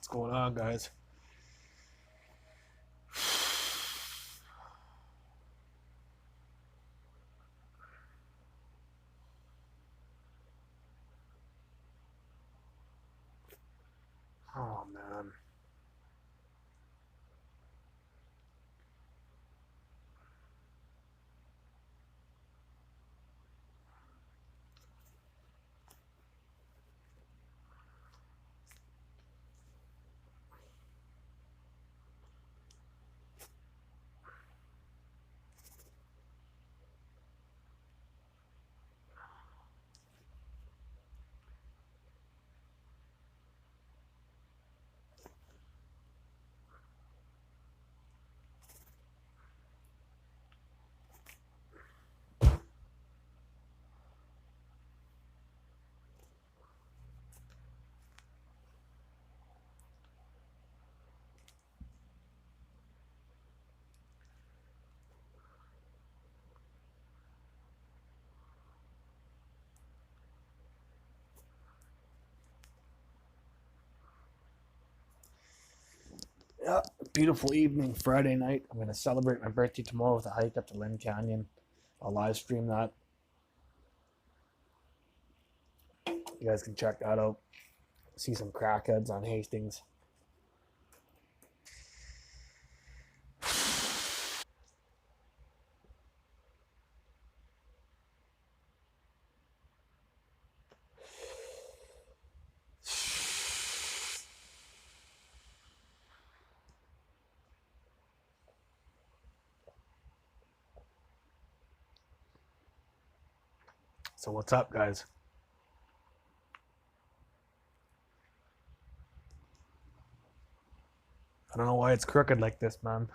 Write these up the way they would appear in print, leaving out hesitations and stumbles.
What's going on, guys? Oh, man. Yeah, beautiful evening, Friday night. I'm going to celebrate my birthday tomorrow with a hike up to Lynn Canyon. I'll live stream that. You guys can check that out. See some crackheads on Hastings. So what's up, guys? I don't know why it's crooked like this, man.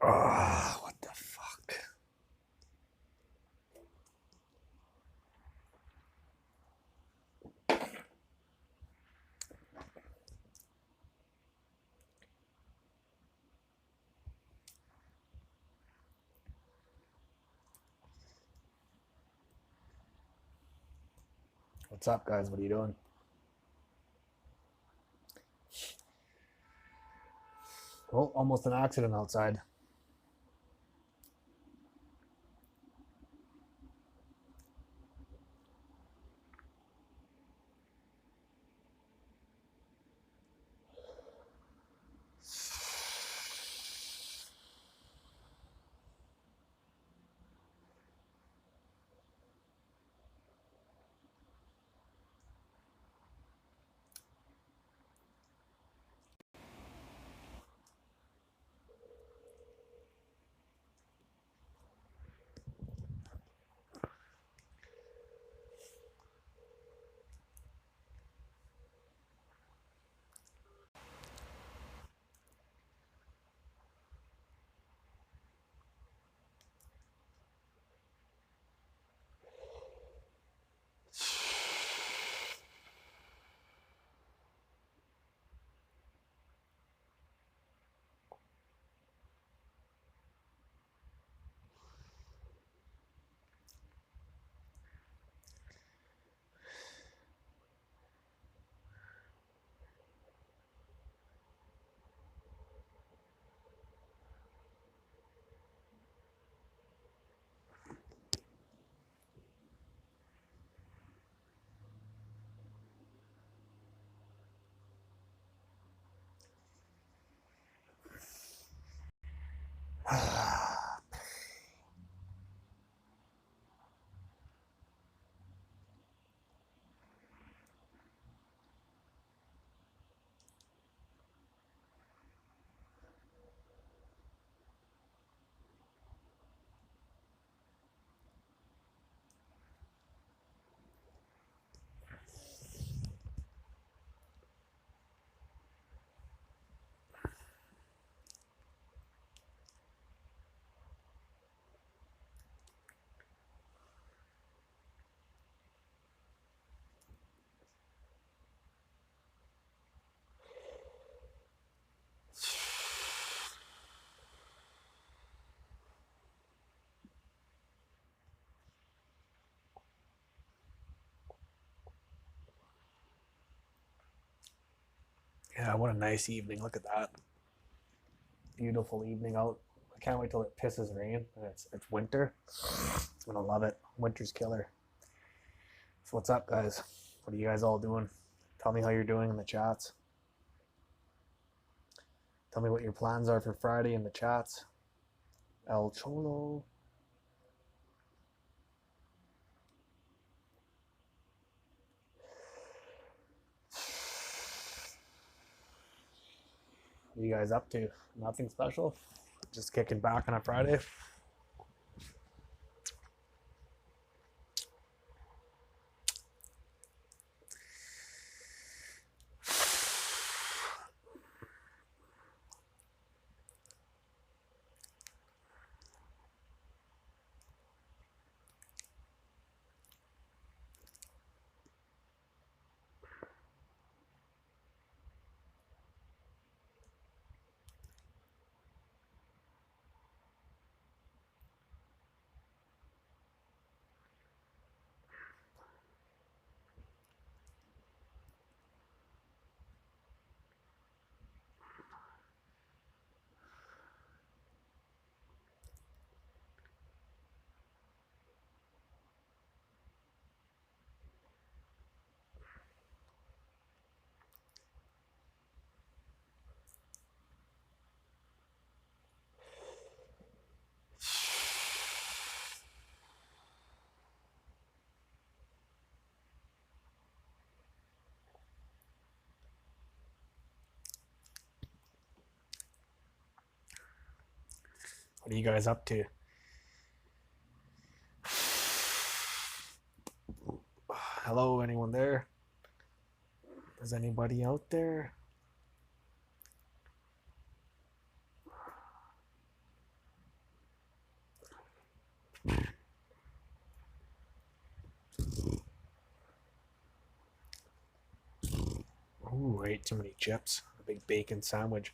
Oh, what the fuck? What's up, guys? What are you doing? Oh, almost an accident outside. Yeah, what a nice evening. Look at that. Beautiful evening out. I can't wait till it pisses rain and it's winter. I'm gonna love it. Winter's killer. So what's up, guys? What are you guys all doing? Tell me how you're doing in the chats. Tell me what your plans are for Friday in the chats. El Cholo. What are you guys up to? Nothing special? Just kicking back on a Friday? What are you guys up to? Hello, anyone there? Is anybody out there? Ooh, I ate too many chips. A big bacon sandwich.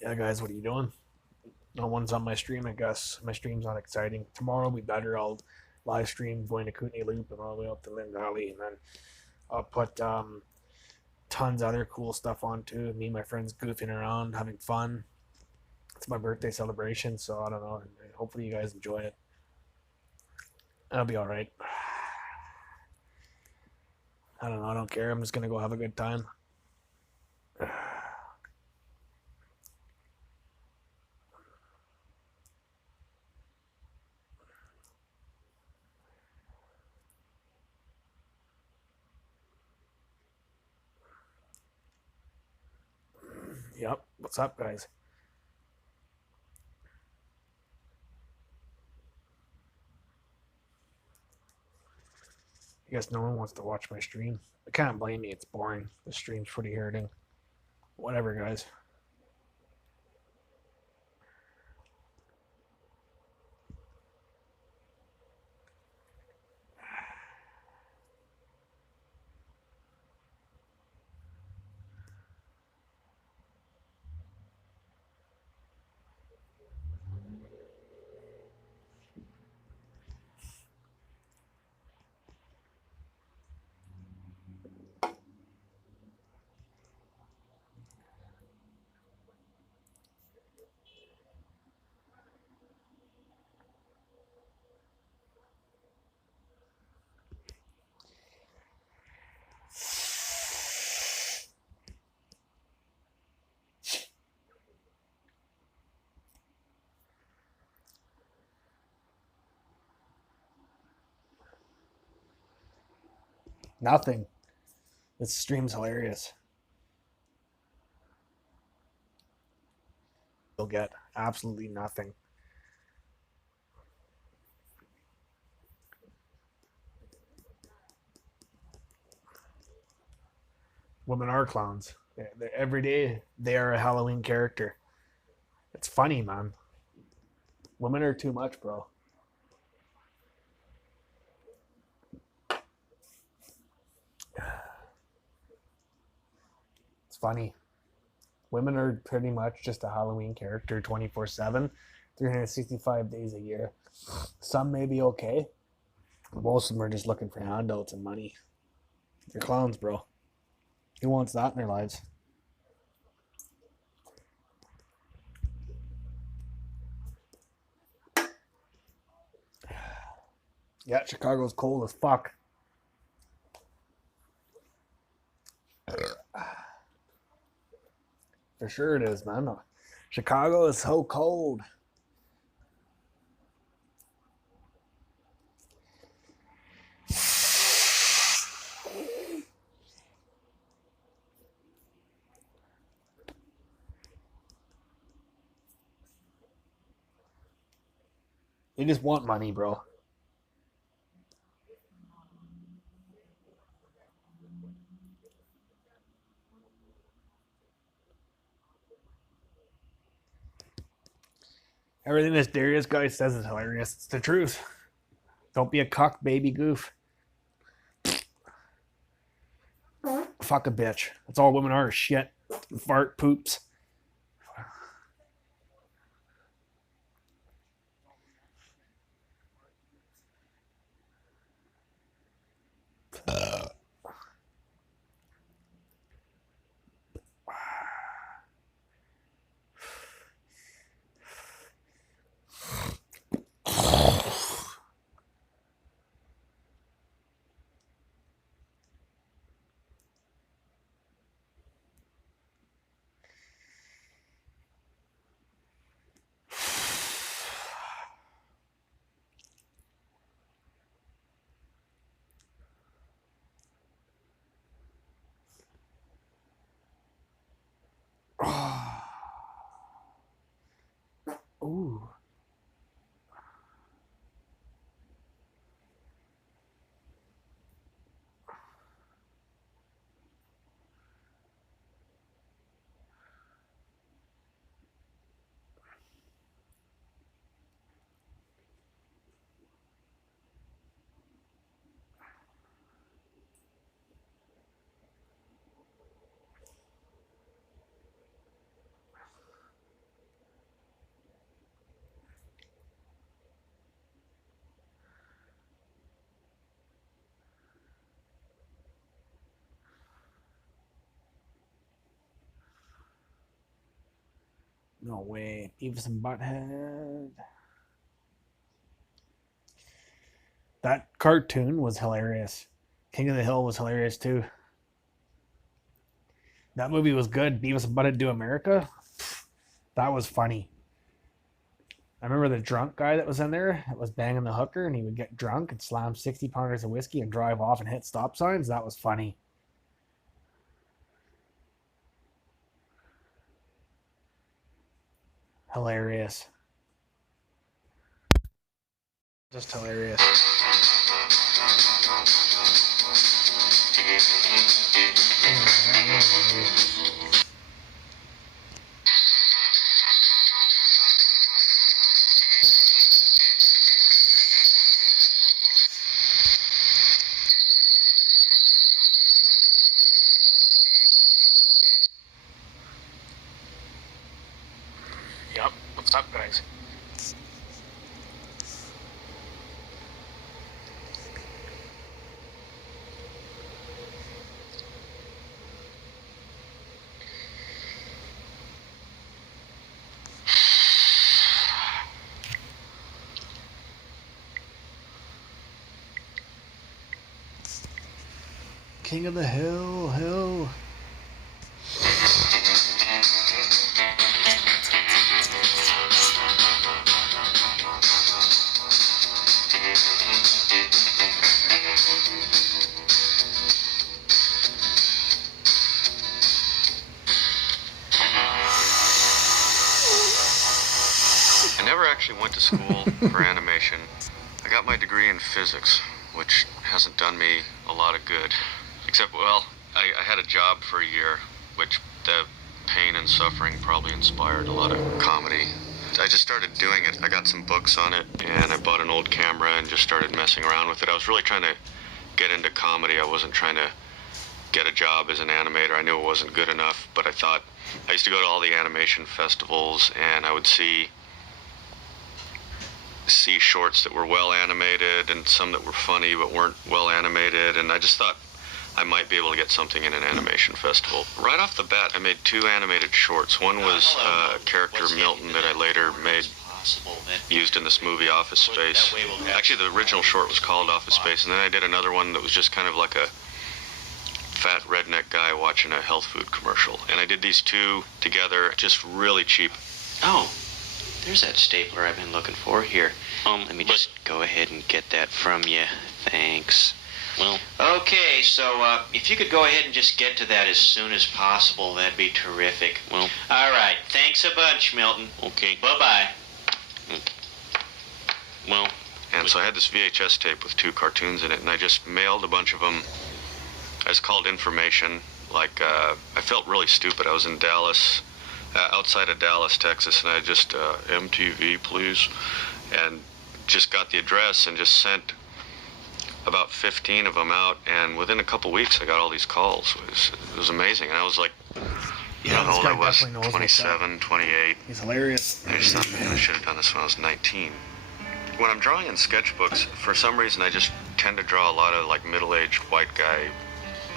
Yeah, guys, what are you doing? No one's on my stream, I guess. My stream's not exciting. Tomorrow will be better. I'll live stream going to Kootenay Loop and all the way up to Lynn Valley, and then I'll put tons of other cool stuff on too. Me and my friends goofing around, having fun. It's my birthday celebration, so I don't know. Hopefully, you guys enjoy it. I'll be all right. I don't know. I don't care. I'm just gonna go have a good time. Yep. What's up, guys? I guess no one wants to watch my stream. I can't blame me. It's boring. The stream's pretty hurting. Whatever, guys. Nothing. This stream's hilarious. You'll get absolutely nothing. Women are clowns. Every day they are a Halloween character. It's funny, man. Women are too much, bro. It's funny. Women are pretty much just a Halloween character 24/7, 365 days a year. Some may be okay. Most of them are just looking for handouts and money. They're clowns, bro. Who wants that in their lives? Yeah, Chicago's cold as fuck. For sure it is, man. Chicago is so cold. They just want money, bro. Everything this Darius guy says is hilarious. It's the truth. Don't be a cuck, baby goof. Fuck a bitch. That's all women are. Shit. Fart poops. Ooh. No way. Beavis and Butthead. That cartoon was hilarious. King of the Hill was hilarious too. That movie was good. Beavis and Butthead Do America. That was funny. I remember the drunk guy that was in there that was banging the hooker, and he would get drunk and slam 60 pounders of whiskey and drive off and hit stop signs. That was funny. Hilarious. Just hilarious. Yep. What's up, guys? King of the Hill. actually went to school for animation. I got my degree in physics, which hasn't done me a lot of good. Except, well, I had a job for a year, which the pain and suffering probably inspired a lot of comedy. I just started doing it. I got some books on it, and I bought an old camera and just started messing around with it. I was really trying to get into comedy. I wasn't trying to get a job as an animator. I knew it wasn't good enough, but I used to go to all the animation festivals, and I would see shorts that were well animated and some that were funny but weren't well animated, and I just thought I might be able to get something in an animation festival. Right off the bat, I made 2 animated shorts. One was a character, Milton, that I later made, used in this movie, Office Space. Actually, the original short was called Office Space, and then I did another one that was just kind of like a fat redneck guy watching a health food commercial. And I did these 2 together, just really cheap. Oh, there's that stapler I've been looking for here. Let me just go ahead and get that from you. Thanks. Well, okay, so if you could go ahead and just get to that as soon as possible, that'd be terrific. Well, all right. Thanks a bunch, Milton. Okay. Bye-bye. Well, and so I had this VHS tape with 2 cartoons in it, and I just mailed a bunch of them. It's called information. Like, I felt really stupid. I was in Dallas, outside of Dallas, Texas, and I just, MTV, please, and just got the address and just sent about 15 of them out, and within a couple weeks I got all these calls. It was amazing, and I was like, I don't know how old I was, 27, 28. He's hilarious. I just thought, man, I should have done this when I was 19. When I'm drawing in sketchbooks, for some reason I just tend to draw a lot of like middle-aged white guy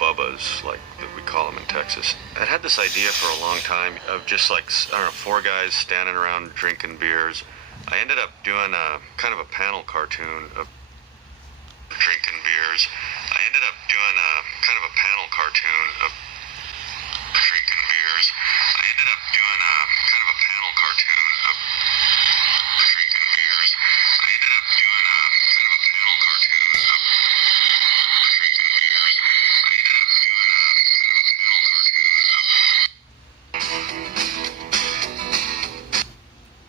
bubbas, like that we call them in Texas. I'd had this idea for a long time of just like, I don't know, 4 guys standing around drinking beers. I ended up doing a kind of a panel cartoon of drinking beers. I ended up doing a kind of a panel cartoon of drinking beers. I ended up doing a kind of a panel cartoon of drinking beers. I ended up doing a kind of a panel cartoon of drinking beers. I ended up doing a kind of a panel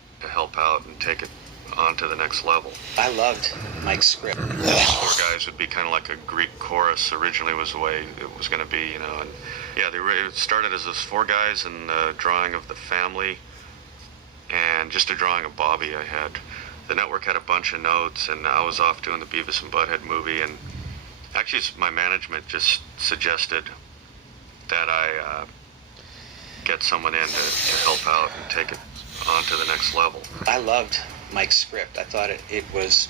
cartoon to help out and take it on to the next level. I loved Mike's script. These 4 guys would be kind of like a Greek chorus. Originally was the way it was going to be, you know. And yeah, it started as those 4 guys and the drawing of the family and just a drawing of Bobby I had. The network had a bunch of notes, and I was off doing the Beavis and Butthead movie, and actually my management just suggested that I get someone in to help out and take it on to the next level. I loved Mike's script. I thought it was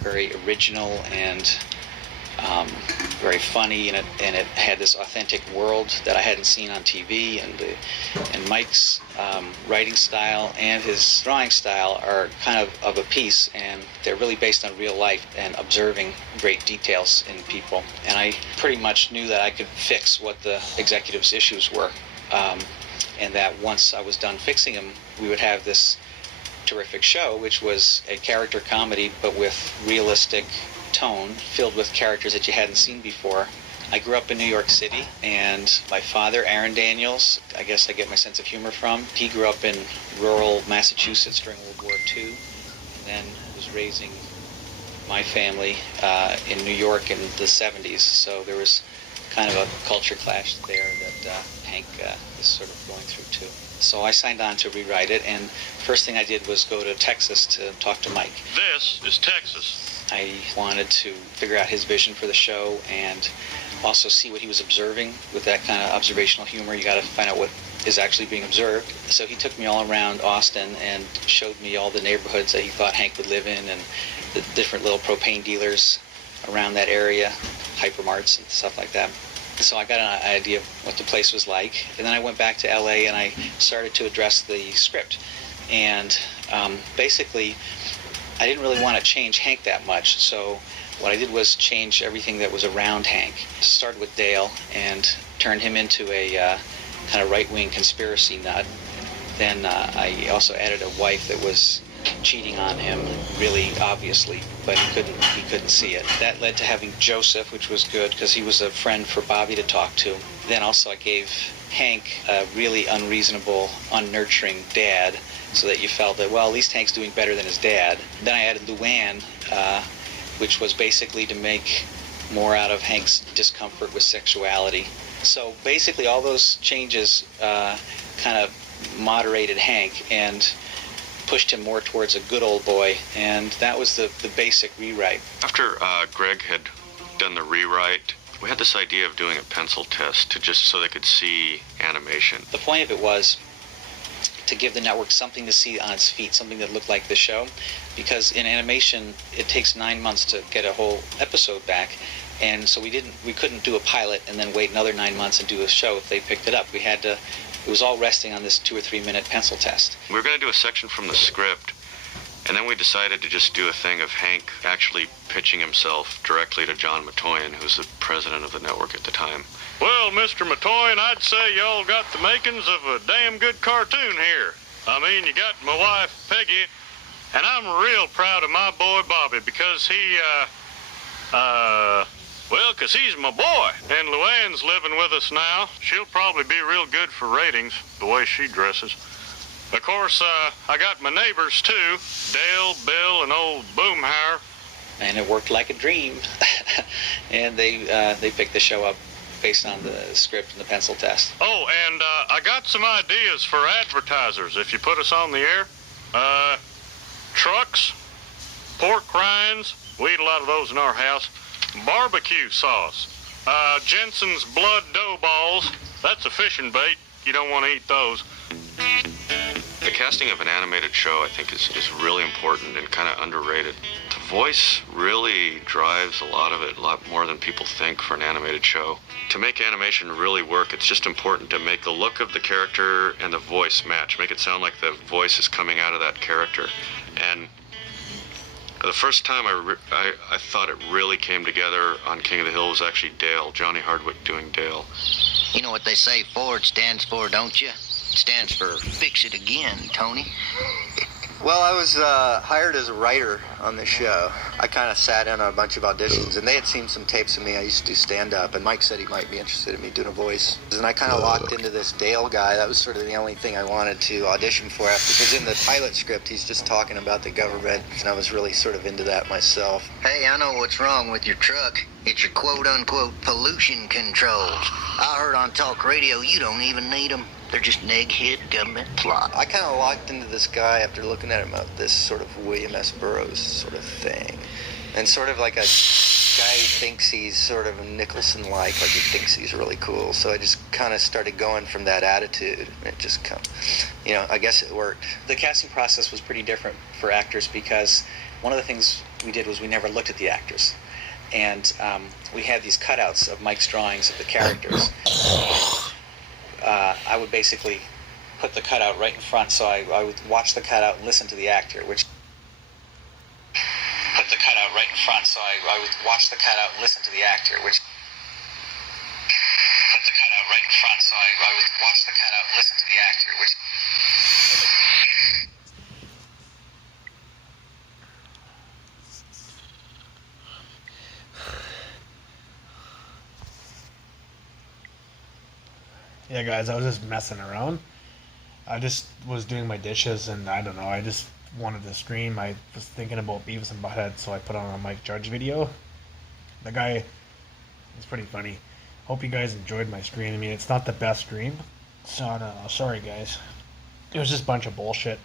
very original and very funny, and it had this authentic world that I hadn't seen on TV. And Mike's writing style and his drawing style are kind of a piece, and they're really based on real life and observing great details in people. And I pretty much knew that I could fix what the executives' issues were, and that once I was done fixing them, we would have this terrific show, which was a character comedy but with realistic tone, filled with characters that you hadn't seen before. I grew up in New York City, and my father, Aaron Daniels, I guess I get my sense of humor from. He grew up in rural Massachusetts during World War II, and then was raising my family in New York in the 70s, so there was kind of a culture clash there that Hank is sort of going through too. So I signed on to rewrite it, and first thing I did was go to Texas to talk to Mike. This is Texas. I wanted to figure out his vision for the show and also see what he was observing. With that kind of observational humor, you got to find out what is actually being observed. So he took me all around Austin and showed me all the neighborhoods that he thought Hank would live in and the different little propane dealers around that area, hypermarts and stuff like that. So I got an idea of what the place was like, and then I went back to LA and I started to address the script. And basically, I didn't really want to change Hank that much, so what I did was change everything that was around Hank. Started with Dale and turned him into a kind of right-wing conspiracy nut. Then I also added a wife that was cheating on him, really obviously, but he couldn't see it. That led to having Joseph, which was good because he was a friend for Bobby to talk to. Then also I gave Hank a really unreasonable, unnurturing dad, so that you felt that, well, at least Hank's doing better than his dad. Then I added Luann, which was basically to make more out of Hank's discomfort with sexuality. So basically all those changes kind of moderated Hank and pushed him more towards a good old boy, and that was the basic rewrite. After Greg had done the rewrite, we had this idea of doing a pencil test to just so they could see animation. The point of it was to give the network something to see on its feet, something that looked like the show, because in animation it takes 9 months to get a whole episode back, and so we couldn't do a pilot and then wait another 9 months and do a show if they picked it up. We had to, it was all resting on this 2 or 3 minute pencil test. We were going to do a section from the script, and then we decided to just do a thing of Hank actually pitching himself directly to John Matoyan, who's the president of the network at the time. Well, Mr. Matoyan, I'd say y'all got the makings of a damn good cartoon here. I mean, you got my wife, Peggy, and I'm real proud of my boy, Bobby, because because he's my boy. And Luann's living with us now. She'll probably be real good for ratings, the way she dresses. Of course, I got my neighbors, too. Dale, Bill, and old Boomhauer. And it worked like a dream. And they picked the show up based on the script and the pencil test. Oh, and I got some ideas for advertisers if you put us on the air. Trucks, pork rinds, we eat a lot of those in our house. Barbecue sauce, Jensen's blood dough balls, that's a fishing bait, you don't want to eat those. The casting of an animated show, I think, is really important and kind of underrated. The voice really drives a lot of it, a lot more than people think for an animated show. To make animation really work, it's just important to make the look of the character and the voice match. Make it sound like the voice is coming out of that character. And the first time I thought it really came together on King of the Hill was actually Dale, Johnny Hardwick doing Dale. You know what they say Ford stands for, don't you? It stands for fix it again, Tony. Well, I was hired as a writer on the show. I kind of sat in on a bunch of auditions, and they had seen some tapes of me. I used to do stand-up, and Mike said he might be interested in me doing a voice. And I kind of locked into this Dale guy. That was sort of the only thing I wanted to audition for, because in the pilot script, he's just talking about the government, and I was really sort of into that myself. Hey, I know what's wrong with your truck. It's your quote-unquote pollution controls. I heard on talk radio you don't even need them. They're just an egghead government plot. I kind of locked into this guy after looking at him this sort of William S. Burroughs sort of thing. And sort of like a guy who thinks he's sort of Nicholson-like he thinks he's really cool. So I just kind of started going from that attitude. And it just I guess it worked. The casting process was pretty different for actors because one of the things we did was we never looked at the actors. And we had these cutouts of Mike's drawings of the characters. I would basically put the cutout right in front, so I would watch the cutout and listen to the actor, which... Put the cutout right in front, so I would watch the cutout and listen to the actor, which... Put the cutout right in front, so I would watch the cutout and listen to the actor, which... Yeah, guys, I was just messing around. I just was doing my dishes, and I don't know, I just wanted to stream. I was thinking about Beavis and Butthead, so I put on a Mike Judge video. The guy is pretty funny. Hope you guys enjoyed my stream. I mean, it's not the best stream, so I don't know. Sorry, guys. It was just a bunch of bullshit.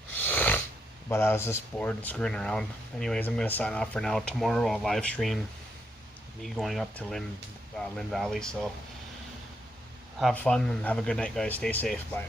But I was just bored and screwing around. Anyways, I'm going to sign off for now. Tomorrow I'll live stream me going up to Lynn Valley, so... Have fun and have a good night, guys. Stay safe. Bye.